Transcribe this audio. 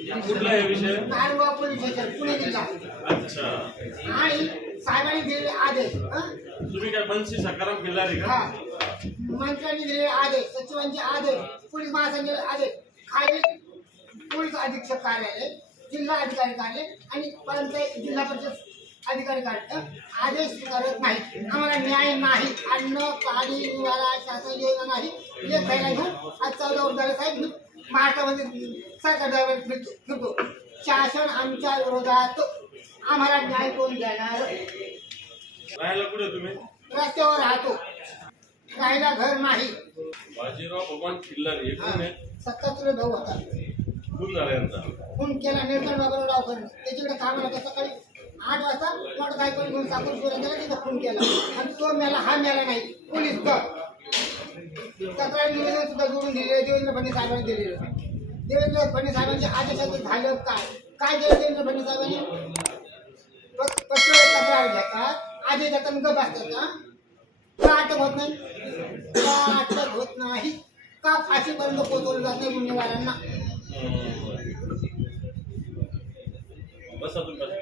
कुठला आहे विषय? नारगाव पोलीस स्टेशन पुणे जिल्हा. अच्छा. आणि साहेबांनी दिलेले आदेश, तुम्ही काय बनशी सकाराम खिल्लारी का? हा, मंत्र्यांनी दिलेले आदेश, सचिवांचे आदेश, पोलीस महासंचालकांचे आदेश, खाली पोलीस अधीक्षक कार्यालय, जिल्हा अधिकारी कार्यालय आणि पंचायत जिल्हा परिषद अधिकारी कार्यालय आदेश करत नाही. आम्हाला न्याय नाही. अन्न पाणी निवारा शासन योजना नाही. हे खायला घेऊन आज 14 वर्ष झाले साहेब मी महाराष्ट्रामध्ये सरकार फिरतो. शासन आमच्या विरोधात. आम्हाला न्याय कोण देणार? राहायला कुठे तुम्ही? रस्त्यावर राहतो. राहायला घर नाही. बाजीराव भगवान खिल्लारी हे कोण आहे? सत्ता तुला भाऊ होता. खून झाला यांचा. खून केला निर्मल बाबाराव डावकर. त्याच्याकडे कामाला होता. सकाळी 8 वाजता मोटरसायकल घेऊन साखरपुरा गेला, तिथं खून केला आणि तो मेला. हा मेला नाही. पोलीस तक्रार निवेदन सुद्धा जोडून दिले. देवेंद्र फडणवीस साहेबांनी दिलेले. देवेंद्र फडणवीस साहेबांच्या आदेशाचं झालं काय? काय केलं देवेंद्र फडणवीस साहेबांनी? पत्र तक्रार घेतात, आदेश देतात, गप असतात. का अटक होत नाही? का अटक होत नाही? का फाशीपर्यंत पोहोचवलं जात नाही गुन्हेगारांना? बसा तुम्ही.